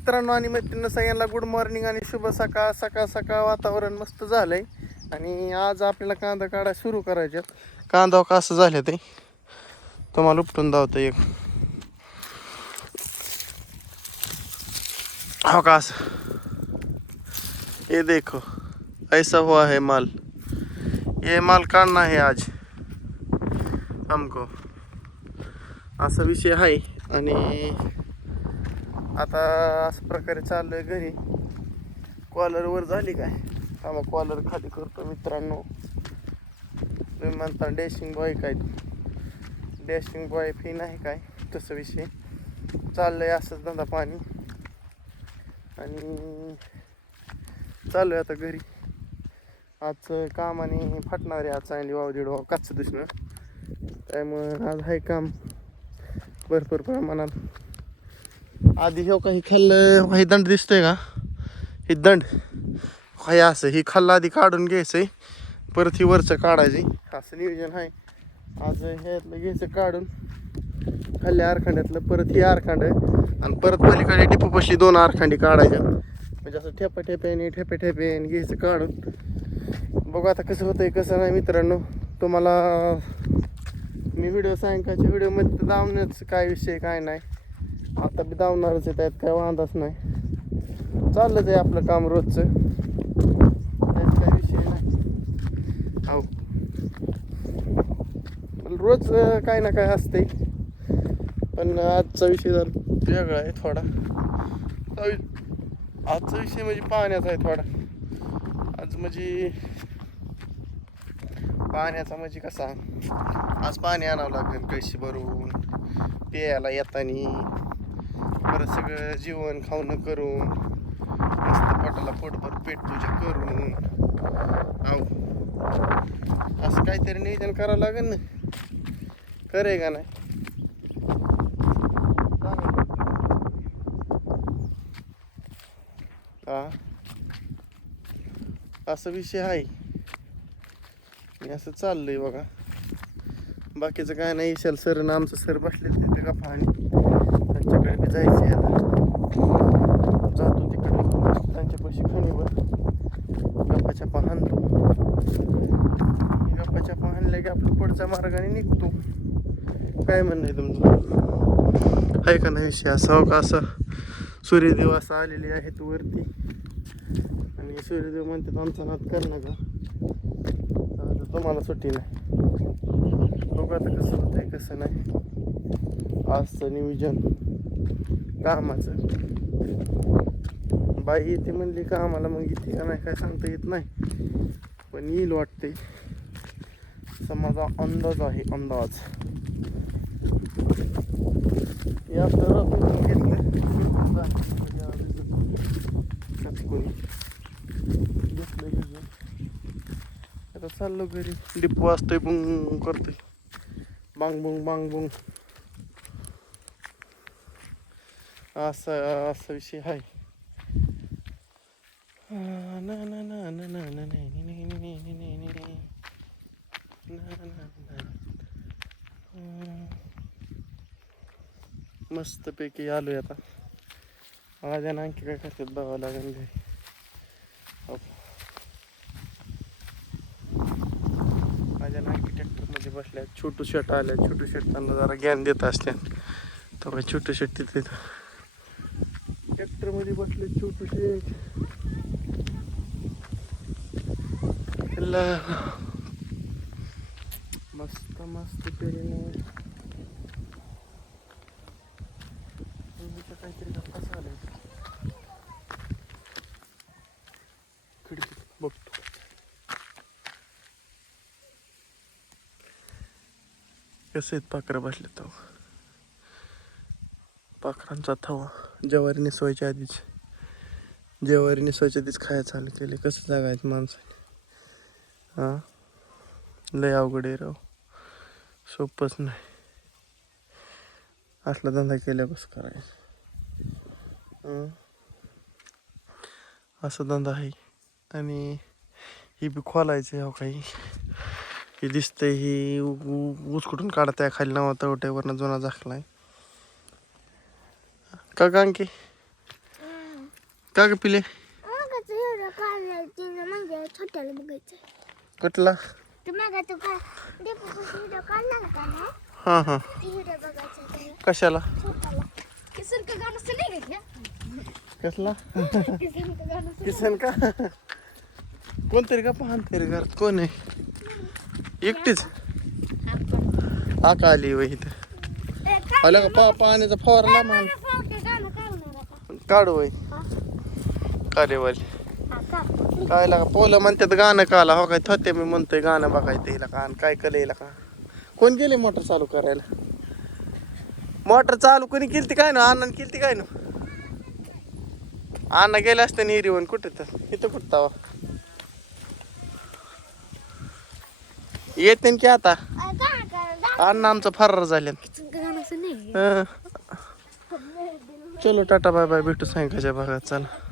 मित्रांनो आणि मैत्रिणींनो सगळ्यांना गुड मॉर्निंग आणि शुभ सकाळ. सकाळ सकाळ वातावरण मस्त झालंय आणि आज आपल्याला कांदा काढायला सुरू करायचे. कांदा कसं झालं ते तुम्हाला उपटून दावतो एक. हो का असं, ये देखो ऐसा हुआ है माल. ये माल काढना है आज हमको, असा विषय आहे. आणि आता अशा प्रकारे चाललोय घरी. कॉलर वर झाली काय, थांबा कॉलर खाली करतो मित्रांनो. तुम्ही म्हणता डॅशिंग बॉय काय, डॅशिंग बॉय फी नाही काय, तसं विषय चाललंय. असंच धंदा पाणी आणि चालू आहे आता घरी. आज कामाने फाटणार आहे. आज चांगली वाव दीड वाव कच्चं दुसरं, त्यामुळं आज आहे काम भरपूर प्रमाणात. आधी हे काही खाल्लं, हे दंड दिसतोय का, हे दंड हे असं ही खाल्लं आधी काढून घ्यायचंय, परत ही वरचं काढायची, असं नियोजन आहे. आज ह्यातलं घ्यायचं काढून खाल्ल्या आरखांड्यातलं, परत ही आरखांड आणि परत पलीकडे टिपूपाशी 2 आरखांडी काढायच्या. म्हणजे असं ठेप्या ठेप्याने घ्यायचं काढून. बघू आता कसं होतंय कसं नाही मित्रांनो. तुम्हाला मी व्हिडिओ सायंकाळच्या व्हिडिओमध्ये दावण्याचं काय विषय काय नाही, आता बी दावणारच आहे, त्यात काय वांधाच नाही. चाललंच आहे आपलं काम रोजचं, त्यात काय विषय नाही. हो रोज काय ना काय असते, पण आजचा विषय जर वेगळा आहे थोडा. आजचा विषय म्हणजे पाण्याचा आहे थोडा. आज म्हणजे पाण्याचा म्हणजे कसा, आज पाणी आणावं लागेल कळशी भरून प्यायला येताना, परत सगळं जेवण खावणं करून मस्त पोटाला पोटभर पेट तुझ्या करून. आव असं काहीतरी नियोजन करावं लागेल ना, करे का नाही. हा असं विषय आहे. असं चाललंय बघा. बाकीचं काय नाही. विशाल सर ना आमचं सर बसले तिथे का पाणी, त्यांच्याकडे बी जायचं आहे आता. जातो तिकडे त्यांच्यापाशी खणीवर गप्पाच्या पाहतो. गप्पाच्या पाहणल्या की आपलं पुढच्या मार्गाने निघतो. काय म्हणणं आहे तुमचं, आहे का नाही विषय असा. हो का असं सूर्यदेव असं आलेले आहेत वरती आणि सूर्यदेव म्हणतात आमचा नाद कर नका, तुम्हाला सुट्टी नाही. बघू आता कसं होतंय कसं नाही. आजचं नियोजन कामाचं, बाई येते म्हणली का आम्हाला, मग इथे का नाही काय सांगता येत नाही, पण येईल वाटते असा माझा अंदाज आहे. अंदाज या आता चाललो घरी. डिपो असतोय बुंग करतोय, बांग बुंग असा असा विषय आहे. मस्तपैकी आलोय आता. आज आणखी काय करतात बघावं लागेल घरी. माझ्या आणखी ट्रॅक्टरमध्ये बसल्या. छोटू शेट आल्या. छोटू शेट त्यांना जरा ज्ञान देत असते. तर छोटू शेट तिथे ट्रॅक्टरमध्ये बसले. छोटू शेट मस्त मस्त पेरीने काहीतरी गप्पा चालू खिडकीत बघतो. कसे आहेत पाखरं बसले. तो पाखरांचा थवा ज्वारी निसवायच्या आधीच, ज्वारी निसवायच्या आधीच खायला चालू केले. कसं जगायचं माणसाने. हां लय अवघड आहे राव, सोपंच नाही. असला धंदा केल्या कसं करायचं. असा धंदा आहे. आणि ही बी खोलायचं हो काही. हे दिसतंय ही ऊस कुठून काढताय खाली नावा तवट्यावरनं जुना झाकलाय का कांकी. का ग पिले मागाचं एवढं काढलं तिनं म्हणजे छोट्याला बघायचं कुठला तर मागाचं का दीपापासून व्हिडिओ काढला ना का ना हां हां ती व्हिडिओ बघायचं तुम्ही कशाला छोट्याला किसन का गाणं असं नाही का कसला किसन का गाणं किसन का कोणतरी का पाहन तरी घरात कोण आहे एकटीच आका आली वही इथं आलं का पाण्याचा फवारला मान गाणं काढणार आता काढू वय हा कारेवाली का काय लागा पोलं म्हणतात गाणं काला हो काय थोते मी म्हणतोय गाणं बघायचं हिला का आणि काय कलेला का कोण गेले मोटर चालू करायला मोटर चालू कोणी केलती काय ना अण्णाने केलती काय ना अण्णा गेले असते निरीवन कुठे तर इथं कुठं तवा येते की आता अण्णा आमचं फरार झाले गाणं असं नाही चलो टाटा बाय बाय भेटू सायंकाळच्या भागात चला